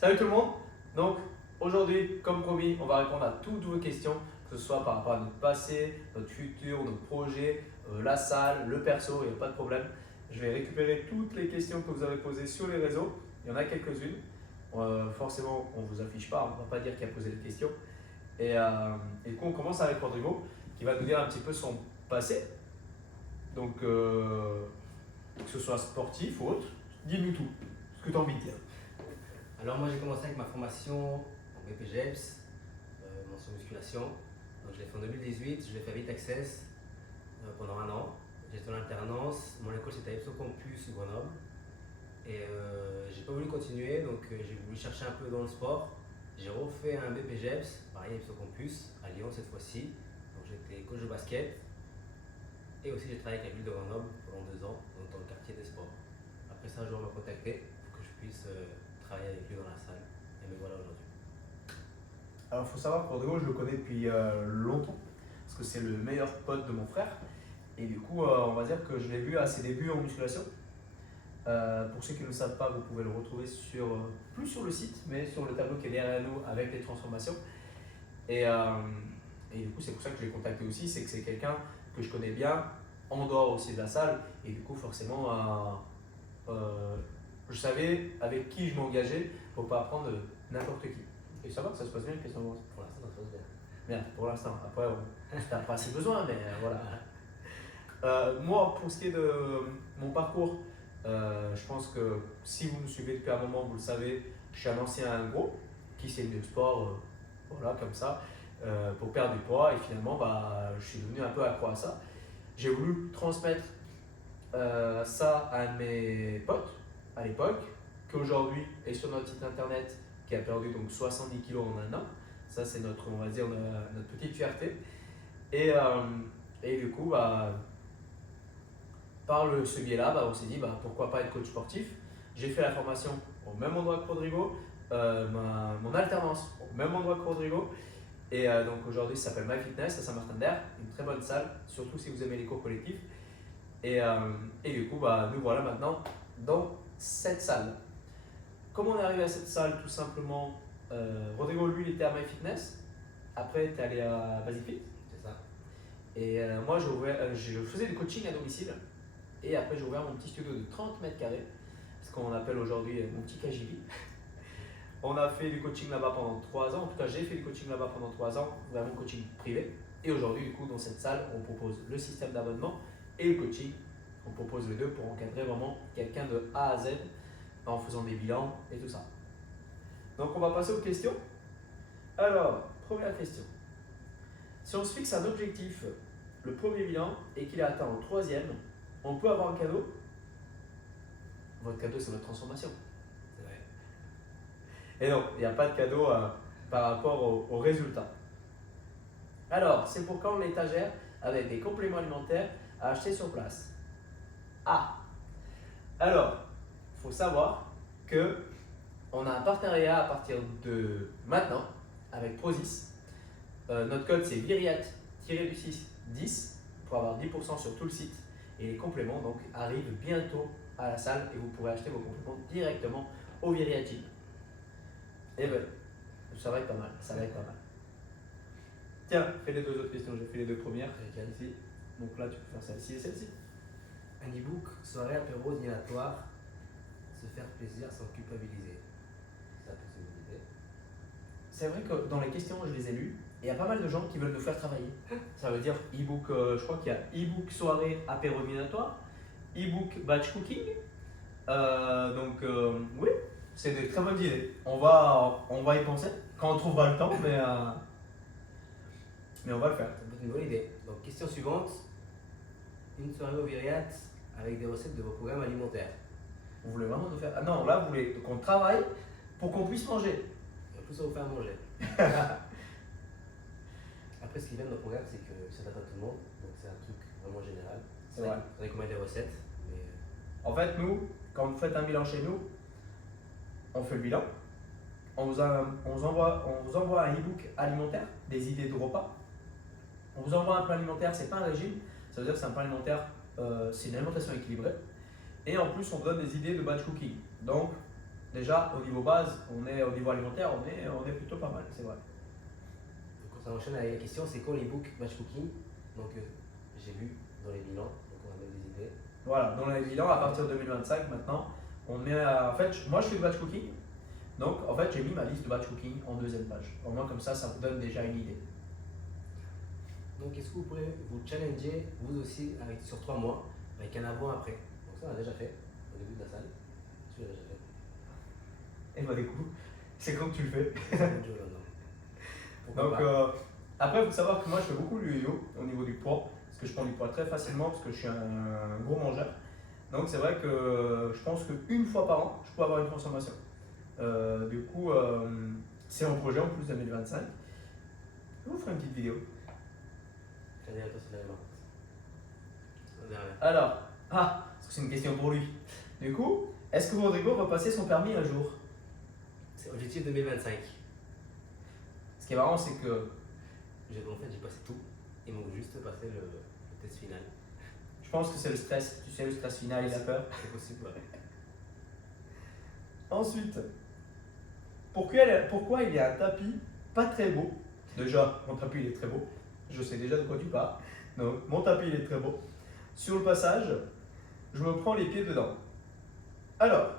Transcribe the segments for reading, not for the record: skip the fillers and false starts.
Salut tout le monde. Donc aujourd'hui, comme promis, on va répondre à toutes vos questions, que ce soit par rapport à notre passé, notre futur, nos projets, la salle, le perso, il n'y a pas de problème. Je vais récupérer toutes les questions que vous avez posées sur les réseaux. Il y en a quelques-unes. Forcément, on ne vous affiche pas, on ne va pas dire qui a posé les questions. Et du coup, on commence avec Rodrigo, qui va nous dire un petit peu son passé. Donc, que ce soit sportif ou autre, dis-nous tout, ce que tu as envie de dire. Alors moi j'ai commencé avec ma formation en BPGEPS, mention musculation. Donc je l'ai fait en 2018, je l'ai fait à Vite Access pendant un an. J'étais en alternance, mon école c'était à Ipso Campus Grenoble. Et j'ai pas voulu continuer, donc j'ai voulu chercher un peu dans le sport. J'ai refait un BPGEPS, pareil à Ipso Campus, à Lyon cette fois-ci. Donc j'étais coach de basket. Et aussi j'ai travaillé avec la ville de Grenoble pendant 2 ans, donc dans le quartier des sports. Après ça, un jour on m'a contacté pour que je puisse travailler avec lui dans la salle. Et me voilà aujourd'hui. Alors, il faut savoir que Rodrigo, je le connais depuis longtemps, parce que c'est le meilleur pote de mon frère. Et du coup, on va dire que je l'ai vu à ses débuts en musculation. Pour ceux qui ne le savent pas, vous pouvez le retrouver plus sur le site, mais sur le tableau qui est derrière nous avec les transformations. Et du coup, c'est pour ça que je l'ai contacté aussi, c'est que c'est quelqu'un que je connais bien, en dehors aussi de la salle. Et du coup, forcément, je savais avec qui je m'engageais pour ne pas prendre n'importe qui. Et ça va que ça se passe bien, qu'est-ce que Pour l'instant, ça se passe bien. Merde, pour l'instant. Après, t'as pas assez besoin, mais voilà. Moi, pour ce qui est de mon parcours, je pense que si vous me suivez depuis un moment, vous le savez, je suis un ancien gros qui s'est mis au sport, voilà, comme ça, pour perdre du poids. Et finalement, je suis devenu un peu accro à ça. J'ai voulu transmettre ça à un de mes potes à l'époque, qui aujourd'hui est sur notre site internet, qui a perdu donc 70 kilos en un an. Ça, c'est notre, on va dire, notre petite fierté. Et du coup, par ce biais-là, on s'est dit pourquoi pas être coach sportif. J'ai fait la formation au même endroit que Rodrigo, mon alternance au même endroit que Rodrigo. Et donc aujourd'hui, ça s'appelle MyFitness à Saint-Martin-d'Air, une très bonne salle, surtout si vous aimez les cours collectifs. Et du coup, nous voilà maintenant dans cette salle. Comment on est arrivé à cette salle? Tout simplement, Rodrigo, lui, il était à MyFitness. Après, tu es allé à Basifit. C'est ça. Et moi, je faisais du coaching à domicile. Et après, j'ai ouvert mon petit studio de 30 mètres carrés, ce qu'on appelle aujourd'hui mon petit KGV. On a fait du coaching là-bas pendant 3 ans. En tout cas, j'ai fait du coaching là-bas pendant 3 ans, vraiment coaching privé. Et aujourd'hui, du coup, dans cette salle, on propose le système d'abonnement et le coaching. On propose les deux pour encadrer vraiment quelqu'un de A à Z en faisant des bilans et tout ça. Donc, on va passer aux questions. Alors, première question. Si on se fixe un objectif, le premier bilan, et qu'il est atteint au 3e, on peut avoir un cadeau. Votre cadeau, c'est votre transformation. C'est vrai. Et non, il n'y a pas de cadeau par rapport au résultat. Alors, c'est pour quand l'étagère avec des compléments alimentaires à acheter sur place? Alors, il faut savoir que on a un partenariat à partir de maintenant avec Prozis. Notre code c'est Viriat-10 pour avoir 10% sur tout le site. Et les compléments donc arrivent bientôt à la salle et vous pourrez acheter vos compléments directement au Viriat Gym. Et ben, ça va être pas mal, ça va être pas mal. Tiens, fais les 2 autres questions, j'ai fait les 2 premières. Ici. Donc là, tu peux faire celle-ci et celle-ci. Un e-book, soirée apéro dînatoire, se faire plaisir sans culpabiliser. C'est la possibilité. C'est vrai que dans les questions, je les ai lues, et il y a pas mal de gens qui veulent nous faire travailler. Ça veut dire e-book, je crois qu'il y a e-book soirée apéro dînatoire, e-book batch cooking. Oui, c'est des très bonnes idées. On va y penser quand on trouvera le temps, mais on va le faire. Ça peut être une bonne idée. Donc question suivante. Une soirée au Viriat avec des recettes de vos programmes alimentaires. Vous voulez vraiment nous faire. Ah non, là, vous voulez qu'on travaille pour qu'on puisse manger. Et en plus, ça vous fait à manger. Après, ce qui vient de nos programmes, c'est que ça s'adapte à tout le monde. Donc, c'est un truc vraiment général. C'est vrai. C'est vrai qu'on met des recettes. Mais En fait, nous, quand vous faites un bilan chez nous, on fait le bilan. On vous envoie un e-book alimentaire, des idées de repas. On vous envoie un plan alimentaire, c'est pas un régime, ça veut dire que c'est un plan alimentaire, c'est une alimentation équilibrée. Et en plus, on vous donne des idées de batch cooking. Donc, déjà au niveau base, au niveau alimentaire, on est plutôt pas mal, c'est vrai. Donc ça enchaîne avec la question, c'est quoi les books batch cooking? Donc j'ai vu dans les bilans, donc on a même des idées. Voilà, dans les bilans, à partir de 2025, maintenant, on est à, en fait, moi je fais du batch cooking. Donc, en fait, j'ai mis ma liste de batch cooking en deuxième page. Au moins, comme ça vous donne déjà une idée. Donc, est-ce que vous pourrez vous challenger, vous aussi, sur 3 mois, avec un avant-après? Donc, ça, on a déjà fait, au début de la salle. Tu l'as déjà fait. Et bah, du coup, c'est quand que tu le fais. C'est un jour là-dedans. Pourquoi Donc, pas. après, il faut savoir que moi, je fais beaucoup le yo-yo au niveau du poids. Parce que je prends du poids très facilement, parce que je suis un gros mangeur. Donc, c'est vrai que je pense qu'une fois par an, je peux avoir une transformation. Du coup, c'est un projet en plus 2025. Je vous ferai une petite vidéo. Très bien, toi, c'est la même. Alors, parce que c'est une question pour lui. Du coup, est-ce que Rodrigo va passer son permis un jour? C'est objectif 2025. Ce qui est marrant, c'est que En fait, j'ai passé tout. Il manque juste passer le test final. je pense que c'est le stress. Tu sais, le stress final, il a peur. C'est possible, ouais. Ensuite, pourquoi il y a un tapis pas très beau? Déjà, mon tapis il est très beau. Je sais déjà de quoi tu parles. Donc, mon tapis il est très beau. Sur le passage, je me prends les pieds dedans. Alors,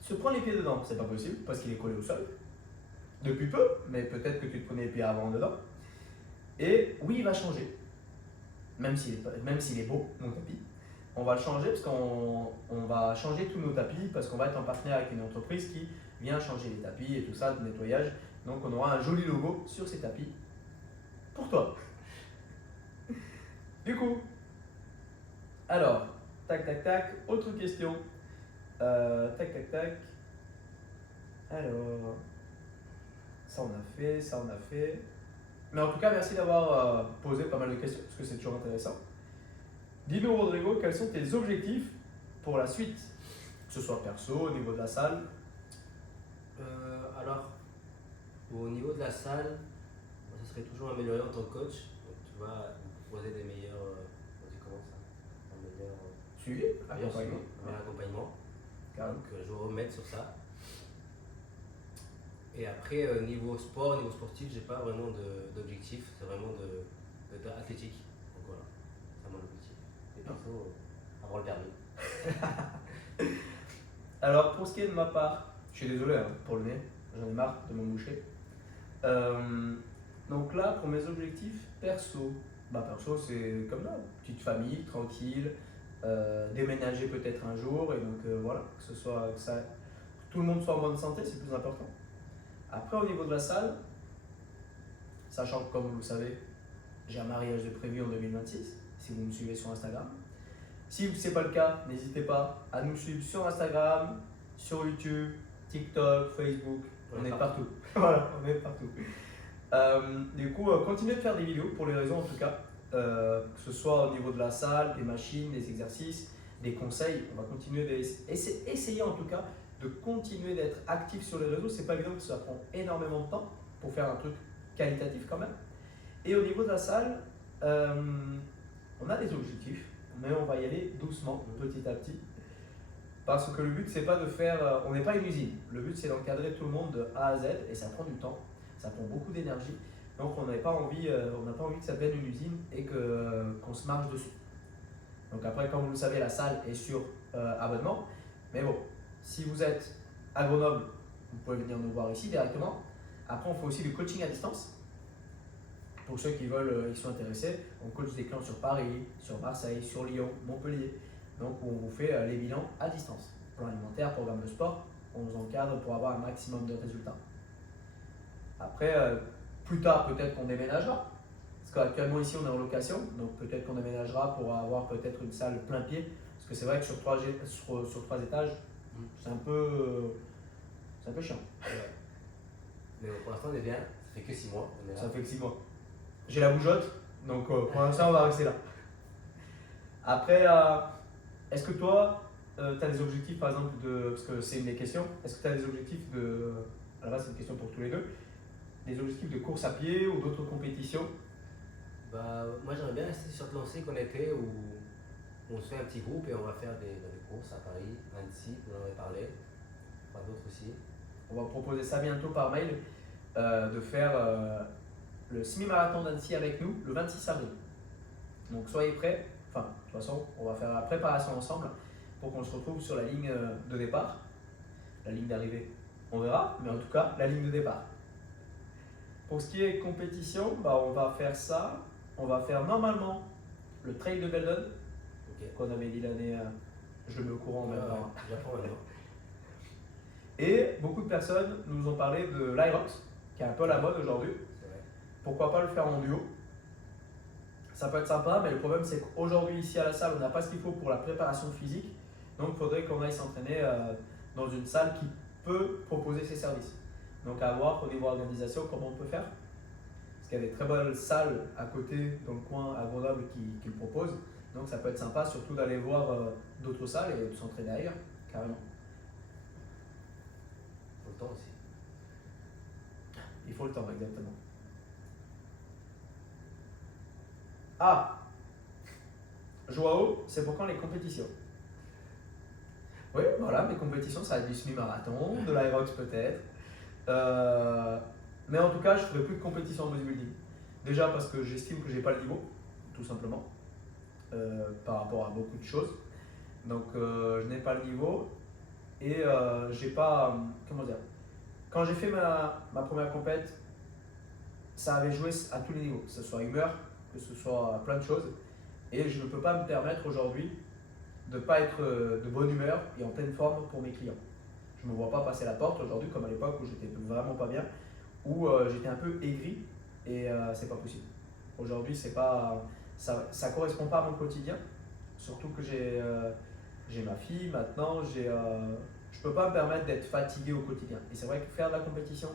se prendre les pieds dedans, c'est pas possible parce qu'il est collé au sol. Depuis peu, mais peut-être que tu te prenais les pieds avant dedans. Et oui, il va changer. Même s'il est beau, mon tapis. On va le changer parce qu'on va changer tous nos tapis parce qu'on va être en partenariat avec une entreprise qui vient changer les tapis et tout ça, de nettoyage. Donc on aura un joli logo sur ces tapis pour toi. Du coup, alors, tac tac tac, autre question. Tac tac tac. Alors, ça on a fait, ça on a fait. Mais en tout cas, merci d'avoir posé pas mal de questions parce que c'est toujours intéressant. Dis-nous, Rodrigo, quels sont tes objectifs pour la suite, que ce soit perso, au niveau de la salle? Alors, au niveau de la salle, ce serait toujours améliorer en tant que coach. Donc, tu vas nous proposer des meilleurs. On dit comment ça? Un meilleur. Suivi, Meilleur suivi, accompagnement. un meilleur accompagnement. Carrément. Donc, je vais remettre sur ça. Et après, niveau sport, niveau sportif, j'ai pas vraiment d'objectif. C'est vraiment d'être athlétique. Donc voilà, c'est mon objectif. Et perso, avoir le permis. Alors, pour ce qui est de ma part, je suis désolé pour le nez, j'en ai marre de me moucher. Donc là, pour mes objectifs perso, perso c'est comme là, petite famille, tranquille, déménager peut-être un jour, et donc voilà, que tout le monde soit en bonne santé, c'est le plus important. Après, au niveau de la salle, sachant que comme vous le savez, j'ai un mariage de prévu en 2026, si vous me suivez sur Instagram. Si ce n'est pas le cas, n'hésitez pas à nous suivre sur Instagram, sur YouTube, TikTok, Facebook, on est partout. Voilà, on est partout. Du coup, continuez de faire des vidéos pour les réseaux en tout cas, que ce soit au niveau de la salle, des machines, des exercices, des conseils. On va continuer essayer en tout cas de continuer d'être actif sur les réseaux. C'est pas évident parce que ça prend énormément de temps pour faire un truc qualitatif quand même. Et au niveau de la salle, on a des objectifs, mais on va y aller doucement, petit à petit. Parce que le but, c'est pas de faire. On n'est pas une usine. Le but, c'est d'encadrer tout le monde de A à Z et ça prend du temps, ça prend beaucoup d'énergie. Donc, on n'a pas envie que ça devienne une usine et qu'on se marche dessus. Donc, après, comme vous le savez, la salle est sur abonnement. Mais bon, si vous êtes à Grenoble, vous pouvez venir nous voir ici directement. Après, on fait aussi du coaching à distance. Pour ceux qui sont intéressés, on coach des clients sur Paris, sur Marseille, sur Lyon, Montpellier. Donc, on vous fait les bilans à distance. Plan alimentaire, programme de sport, on vous encadre pour avoir un maximum de résultats. Après, plus tard, peut-être qu'on déménagera. Parce qu'actuellement, ici, on est en location. Donc, peut-être qu'on déménagera pour avoir peut-être une salle plein pied. Parce que c'est vrai que sur 3 étages, c'est un peu chiant. Ouais. Mais pour l'instant, on est bien. Ça fait que 6 mois. Ça fait que 6 mois. J'ai la bougeotte, donc pour l'instant, on va rester là. Après, est-ce que toi, tu as des objectifs, par exemple, parce que c'est une des questions, est-ce que tu as des objectifs de. Alors là, c'est une question pour tous les deux. Des objectifs de course à pied ou d'autres compétitions? Moi, j'aimerais bien rester sur le lancé qu'on était où on se fait un petit groupe et on va faire des courses à Paris, à Annecy, on en avait parlé. Par d'autres aussi. On va proposer ça bientôt par mail, de faire le semi-marathon d'Annecy avec nous le 26 avril. Donc soyez prêts. Enfin, de toute façon, on va faire la préparation ensemble pour qu'on se retrouve sur la ligne de départ. La ligne d'arrivée, on verra, mais en tout cas, la ligne de départ. Pour ce qui est compétition, on va faire ça. On va faire normalement le trail de Beldon, qu'on avait dit l'année, je le mets au courant maintenant. J'apprends maintenant. Et beaucoup de personnes nous ont parlé de l'Irox, qui est un peu à la mode aujourd'hui. C'est vrai. Pourquoi pas le faire en duo? Ça peut être sympa, mais le problème c'est qu'aujourd'hui ici à la salle, on n'a pas ce qu'il faut pour la préparation physique. Donc il faudrait qu'on aille s'entraîner dans une salle qui peut proposer ces services. Donc à voir au niveau organisation comment on peut faire. Parce qu'il y a des très bonnes salles à côté, dans le coin à Grenoble qui le proposent. Donc ça peut être sympa surtout d'aller voir d'autres salles et de s'entraîner ailleurs, carrément. Faut le temps aussi. Il faut le temps, exactement. Ah, Joao, c'est pour quand les compétitions? Oui, voilà, mes compétitions, ça va être du semi-marathon, de l'Irox peut-être. Mais en tout cas, je ne ferai plus de compétition en bodybuilding. Déjà parce que j'estime que j'ai pas le niveau, tout simplement, par rapport à beaucoup de choses. Donc, je n'ai pas le niveau et j'ai pas. Comment dire? Quand j'ai fait ma première compète, ça avait joué à tous les niveaux, que ce soit humeur, que ce soit plein de choses. Et je ne peux pas me permettre aujourd'hui de ne pas être de bonne humeur et en pleine forme pour mes clients. Je ne me vois pas passer la porte aujourd'hui comme à l'époque où j'étais vraiment pas bien, où j'étais un peu aigri et c'est pas possible. Aujourd'hui, c'est pas, ça correspond pas à mon quotidien, surtout que j'ai ma fille maintenant, je peux pas me permettre d'être fatigué au quotidien. Et c'est vrai que faire de la compétition,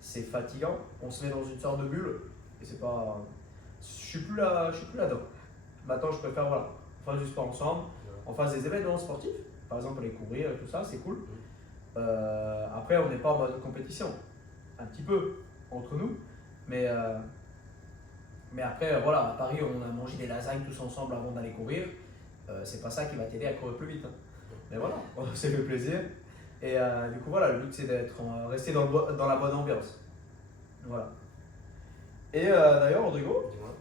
c'est fatigant, on se met dans une sorte de bulle et c'est pas, je suis plus là-dedans. Maintenant, je préfère voilà, on fasse du sport ensemble, on fasse des événements sportifs, par exemple aller courir et tout ça, c'est cool. Après, on n'est pas en mode compétition, un petit peu entre nous, mais après, voilà, à Paris, on a mangé des lasagnes tous ensemble avant d'aller courir. C'est pas ça qui va t'aider à courir plus vite. Hein. Mais voilà, c'est le plaisir. Et du coup, voilà, le but c'est d'être rester dans la bonne ambiance. Voilà. Et d'ailleurs, Rodrigo, Dis-moi.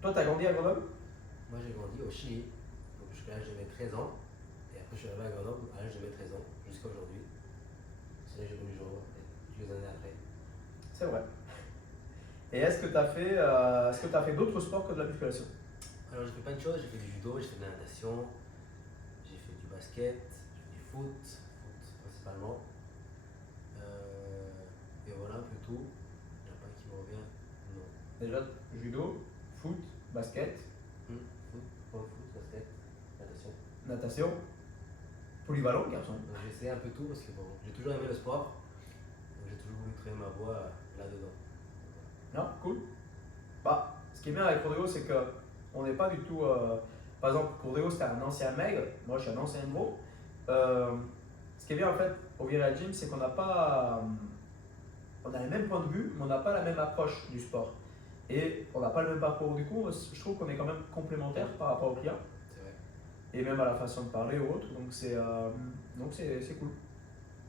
toi, t'as grandi à Grenoble? Moi, j'ai grandi au Chili. Donc, jusqu'à l'âge de mes 13 ans. Et après, je suis arrivé à Grenoble à l'âge de mes 13 ans, jusqu'à aujourd'hui. C'est là que j'ai connu Joao, quelques années après. C'est vrai. Et est-ce que tu as fait d'autres sports que de la musculation? Alors, j'ai fait plein de choses. J'ai fait du judo, j'ai fait de la natation, j'ai fait du basket, j'ai fait du foot principalement. Et voilà un peu tout. Il n'y en a pas qui me revient. Non. Déjà, judo, foot, basket, Foot, basket, natation. natation, polyvalent, garçon. Donc, j'ai essayé un peu tout parce que bon, j'ai toujours aimé le sport. Donc, j'ai toujours voulu créer ma voie là-dedans. Non, cool. Bah, ce qui est bien avec Rodrigo, c'est que on n'est pas du tout. Par exemple, Rodrigo, c'était un ancien maigre. Moi, je suis un ancien gros. Ce qui est bien en fait au Viral Gym, c'est qu'on n'a pas. On a les mêmes points de vue, mais on n'a pas la même approche du sport. Et on n'a pas le même parcours. Du coup, je trouve qu'on est quand même complémentaires par rapport aux clients. C'est vrai. Et même à la façon de parler ou autre. Donc, c'est cool.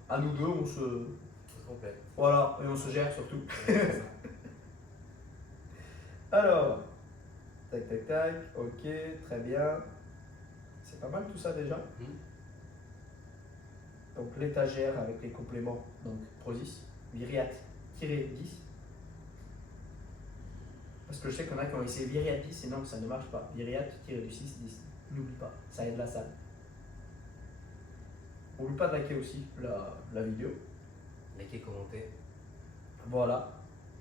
À nous deux, on se. C'est complet. Voilà, et on se gère surtout. C'est ça. Alors, tac, tac, tac, ok, très bien. C'est pas mal tout ça déjà. Donc l'étagère avec les compléments, donc Prozis, Viriat-10. Parce que je sais qu'il y en a qui ont essayé Viriat 10 et non, ça ne marche pas. Viriat-6, 10. N'oublie pas, ça aide la salle. N'oublie pas de liker aussi la vidéo. Likez, commentez. Voilà.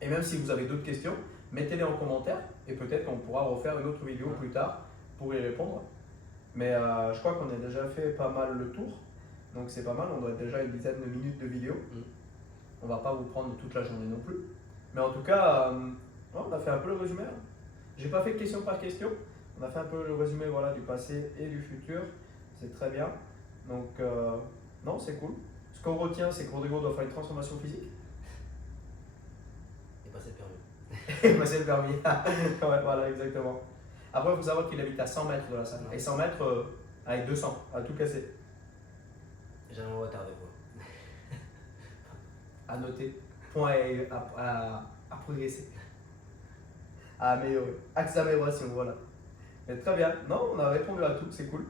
Et même si vous avez d'autres questions, mettez-les en commentaire et peut-être qu'on pourra refaire une autre vidéo plus tard pour y répondre. Mais je crois qu'on a déjà fait pas mal le tour. Donc c'est pas mal, on doit être déjà une dizaine de minutes de vidéo. On va pas vous prendre toute la journée non plus. Mais en tout cas, on a fait un peu le résumé. J'ai pas fait question par question. On a fait un peu le résumé voilà, du passé et du futur. C'est très bien. Donc non, c'est cool. Ce qu'on retient, c'est que Rodrigo doit faire une transformation physique. Et passer le permis. Et passer le permis. Ouais, voilà, exactement. Après, il faut savoir qu'il habite à 100 mètres de la salle. Et 100 mètres avec 200, à tout casser. jamais en retard de vous. À noter, point à progresser, à améliorer, axe d'amélioration, voilà. Mais très bien, non, on a répondu à tout, c'est cool.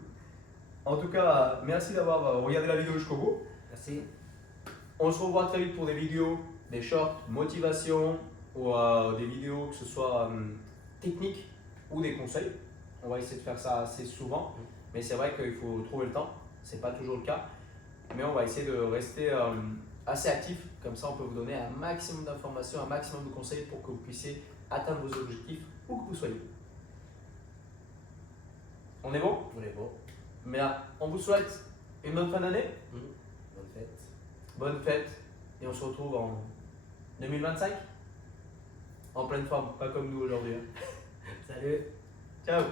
En tout cas, merci d'avoir regardé la vidéo jusqu'au bout. Merci. On se revoit très vite pour des vidéos, des shorts, motivation ou des vidéos que ce soit techniques ou des conseils. On va essayer de faire ça assez souvent, mais c'est vrai qu'il faut trouver le temps. C'est pas toujours le cas, mais on va essayer de rester assez actif. Comme ça, on peut vous donner un maximum d'informations, un maximum de conseils pour que vous puissiez atteindre vos objectifs où que vous soyez. On est bon? On est beau. Mais on vous souhaite une bonne fin d'année, Bonne fête. bonne fête, et on se retrouve en 2025 en pleine forme, pas comme nous aujourd'hui. Salut. Ciao!